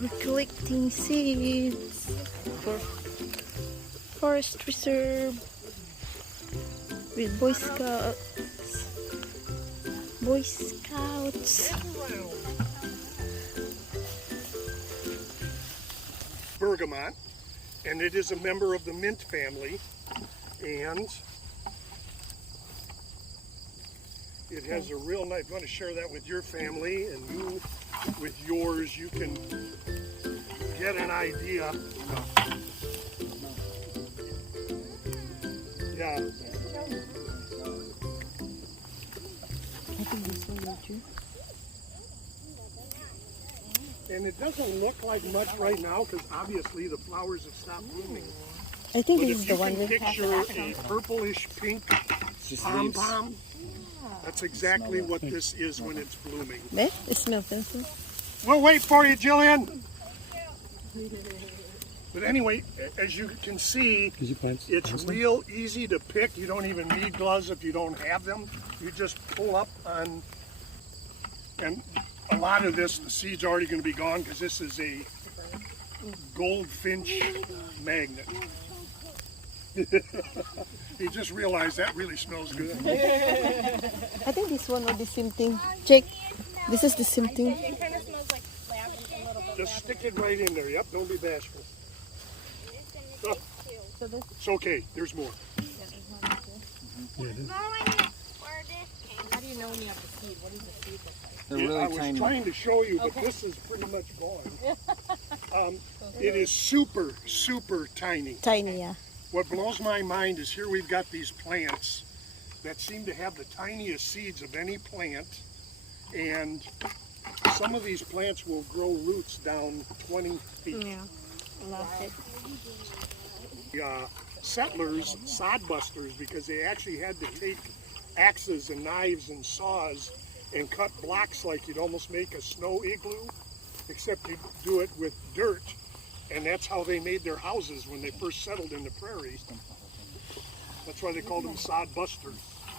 We're collecting seeds for forest reserve with Boy Scouts. Boy Scouts. Bergamot, and it is a member of the mint family, and it has a real nice. You want to share that with your family, and you with yours, you can get an idea. Yeah. I think this one will do. And it doesn't look like much right now because obviously the flowers have stopped blooming. I think But this is the one if you with can picture a purplish pink pom-pom, that's exactly what this is when it's blooming. It smells good. We'll wait for you, Jillian. But anyway, as you can see, it's real easy to pick. You don't even need gloves if you don't have them. You just pull up on, and a lot of this, the seed's already going to be gone because this is a goldfinch magnet. You just realized that really smells good. I think this one or the same thing. Jake, this is the same thing. It kind of smells like lavender a little bit. Just stick it right in there. Yep, don't be bashful. Oh, it's okay. There's more. How do you know when you have the seed? What does the seed look like? They're really I was tiny. trying to show you, but this is pretty much gone. It is super, super tiny. Tiny, yeah. What blows my mind is here we've got these plants that seem to have the tiniest seeds of any plant, and some of these plants will grow roots down 20 feet. Yeah, love it. Settlers, sod busters, because they actually had to take axes and knives and saws and cut blocks like you'd almost make a snow igloo, except you do it with dirt. And that's how they made their houses when they first settled in the prairies. That's why they called them sod busters.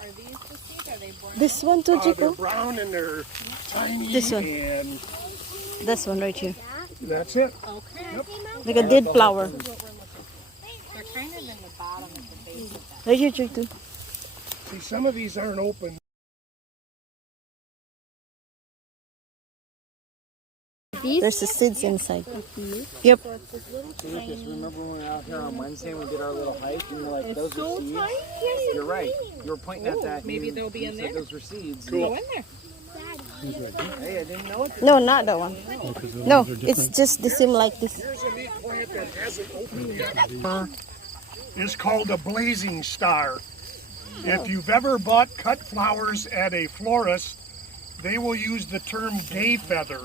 Are these the seeds? Are they born? This one too, They're Chico? brown and they're tiny. This one. And This one right here. that's it. Okay. Yep. Like a dead flower. They're kind of in the bottom of the base of that. Right here, Jake too. See, some of these aren't open. There's the seeds inside. Yep. So Lucas, remember when we were out here on Wednesday and we did our little hike and you're like, those are seeds? You're right. You were pointing at that. Maybe and they'll be you in said there. those were seeds. Cool. Go in there. Hey, I didn't know it. No, not that one. No, it's just the same like this. Here's a neat plant that hasn't opened yet. It's called a blazing star. If you've ever bought cut flowers at a florist, they will use the term day feather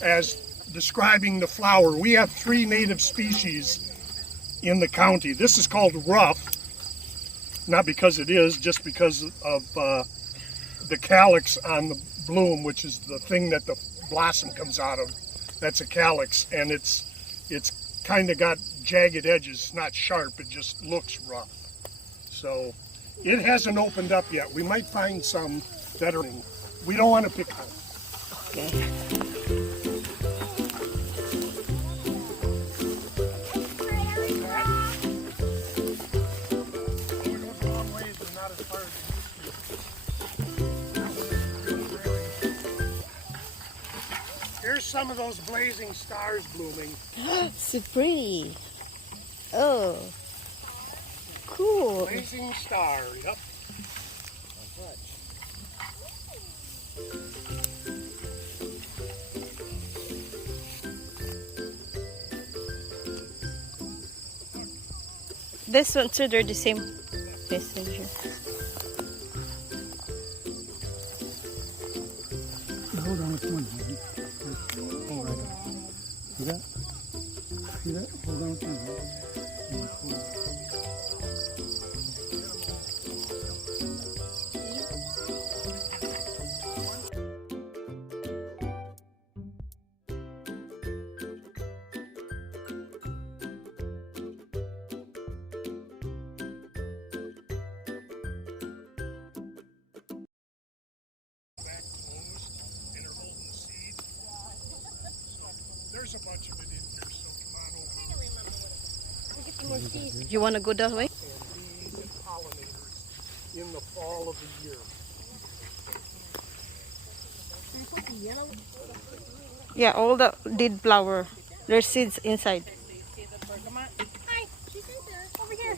as describing the flower. We have 3 native species in the county. This is called rough, not because it is, just because of the calyx on the bloom, which is the thing that the blossom comes out of. That's a calyx, and it's kind of got jagged edges. It's not sharp, it just looks rough. So it hasn't opened up yet. We might find some that are, we don't want to pick on. Okay. Here's some of those blazing stars blooming. So pretty. Oh. Cool. Blazing star, yep. This one too, they're the same messenger. Hold on, which one? Oh, right. See that? See that? Hold on, which one? there's a bunch of it in here, so come on over. You want to go that way? And bees and pollinators in the fall of the year. Yeah, all the dead flower. There's seeds inside. See the bergamot? Hi, she's in there. Over here.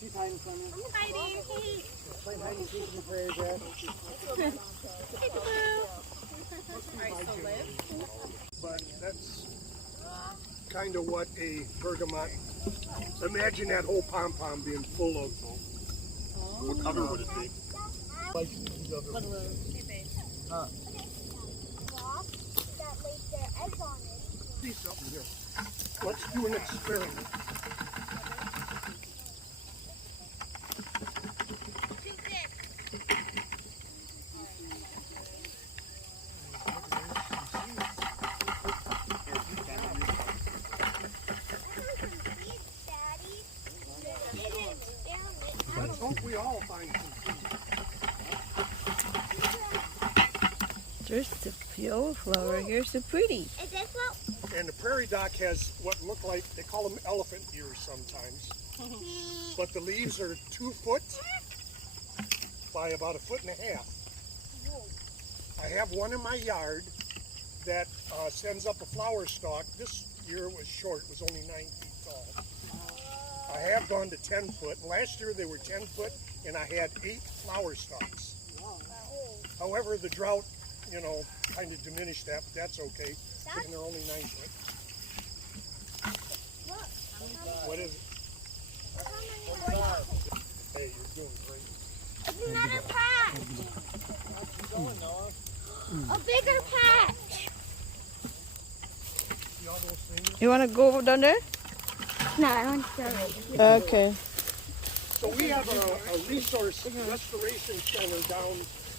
She's hiding from you. I'm hiding. Hey. Playing hide and seek in the prairie grass. Hey, Boo. Alright, so live. But that's kind of what a bergamot. Imagine that whole pom-pom being full of. What color would it be? Like these other. Huh. See something here. Let's do an experiment. Let's hope we all find some food. There's the yellow flower. Here's the pretty. And the prairie dock has what look like, they call them elephant ears sometimes. But the leaves are 2 foot by about 1.5 feet. I have one in my yard that sends up a flower stalk. This year it was short, it was only 9 feet tall. I have gone to 10 foot. Last year they were 10 foot and I had 8 flower stalks. However, the drought, you know, kind of diminished that, but that's okay. And they're only 9 foot. What is it? Hey, you're doing great. It's another patch. A bigger patch. See all those things? You want to go down there? No, I want to. Okay. So we have a resource restoration center down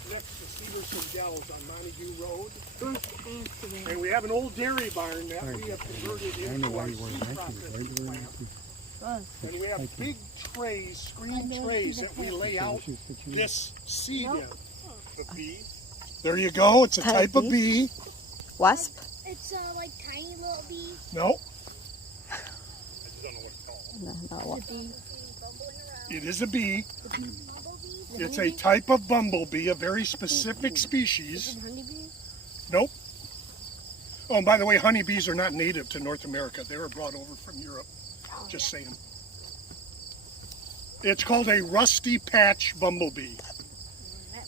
next to Cedars and Dells on Montague Road. And we have an old dairy barn that we have converted into our seed processing plant. And we have big trays, screen trays that we lay out this seed in. The bee. There you go. It's a type of bee. Wasp? It's like tiny little bee. No. I just don't know what it's called. No, not what. It is a bee. It's a type of bumblebee, a very specific species. Nope. Oh, and by the way, honeybees are not native to North America. They were brought over from Europe. Just saying. It's called a rusty patch bumblebee.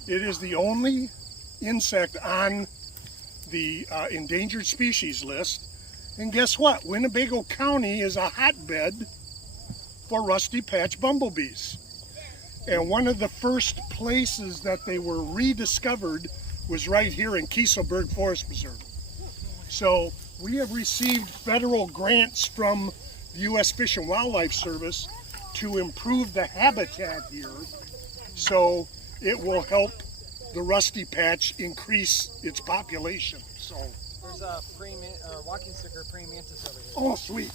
It is the only insect on the endangered species list. And guess what? Winnebago County is a hotbed for rusty patch bumblebees. And one of the first places that they were rediscovered was right here in Kieselberg Forest Preserve. So we have received federal grants from the U.S. Fish and Wildlife Service to improve the habitat here, so it will help the rusty patch increase its population. So There's a walking stick or praying mantis over here. oh, sweet.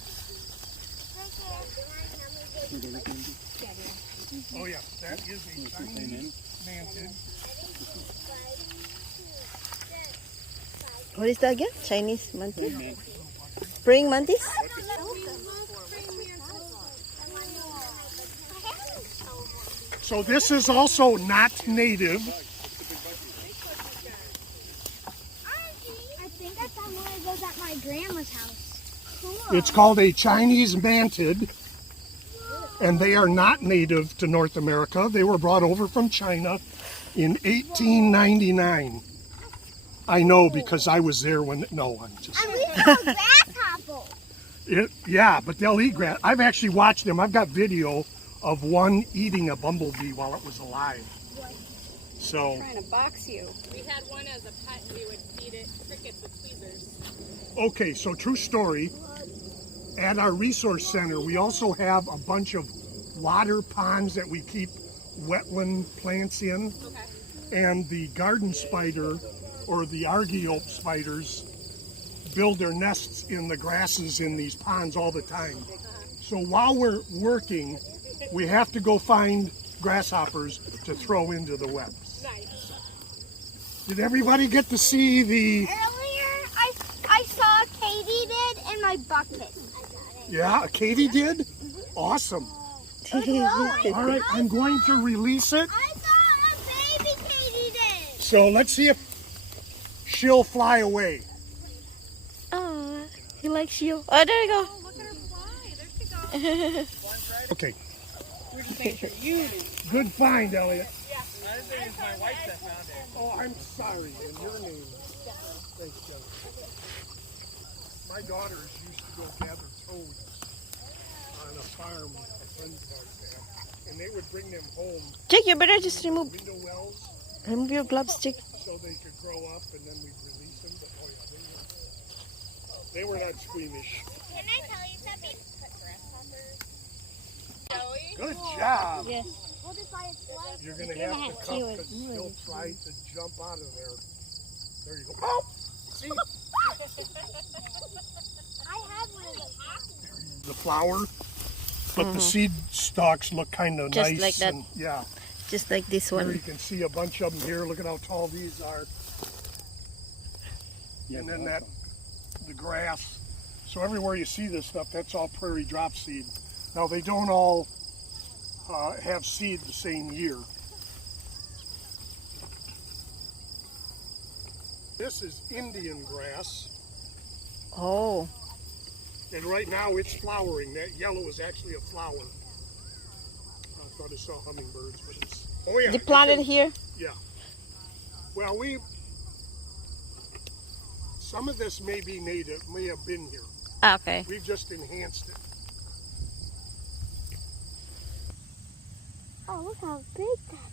Oh yeah, that is a Chinese mantid. What is that again? Chinese mantis? Praying mantis? So this is also not native. I think I found one of those at my grandma's house. Cool. It's called a Chinese mantid, and they are not native to North America. They were brought over from China in 1899. I know because I was there when. No, I'm just. And we saw grasshopper. Yeah, but they'll eat grass. I've actually watched them. I've got video of one eating a bumblebee while it was alive. So. Trying to box you. We had one as a pet and we would feed it crickets with tweezers. Okay, so true story. At our resource center, we also have a bunch of water ponds that we keep wetland plants in. Okay. And the garden spider or the argiope spiders build their nests in the grasses in these ponds all the time. So while we're working, we have to go find grasshoppers to throw into the webs. Nice. Did everybody get to see the... Earlier, I saw a my bucket. Yeah, Katie did? Awesome. All right, I'm going to release it. I saw a baby Katie did. So let's see if she'll fly away. Oh, he likes you. Oh, there you go. Oh, look at her fly. There she goes. Okay, We're just making sure you do. good find, Elliot. Yeah. I think it's my wife that found it. Oh, I'm sorry. In your name. Thanks, Jennifer. My daughters used to go gather toads on a farm a friend of ours had, and they would bring them home Jake, you better just remove window wells your gloves, Jake. so they could grow up, and then we'd release them. But oh yeah, they were not squeamish. Can I tell you something? Joey? Good job. Yes. We'll just buy a sled. You're gonna have to cut because he'll try to jump out of there. There you go. Oh, see I have one of those. the flower, but the seed stalks look kind of Just nice. like that. And, yeah. Just like this Here you one. can see a bunch of them here. Look at how tall these are. Yeah, And then awesome. the grass. So everywhere you see this stuff, that's all prairie drop seed. Now they don't all have seed the same year. This is Indian grass, Oh. and right now it's flowering. That yellow is actually a flower. I thought I saw hummingbirds, but it's... Oh yeah. They you planted can- here? Yeah. Well, some of this may be native, may have been here. Ah, okay. We've just enhanced it. Oh, look how big that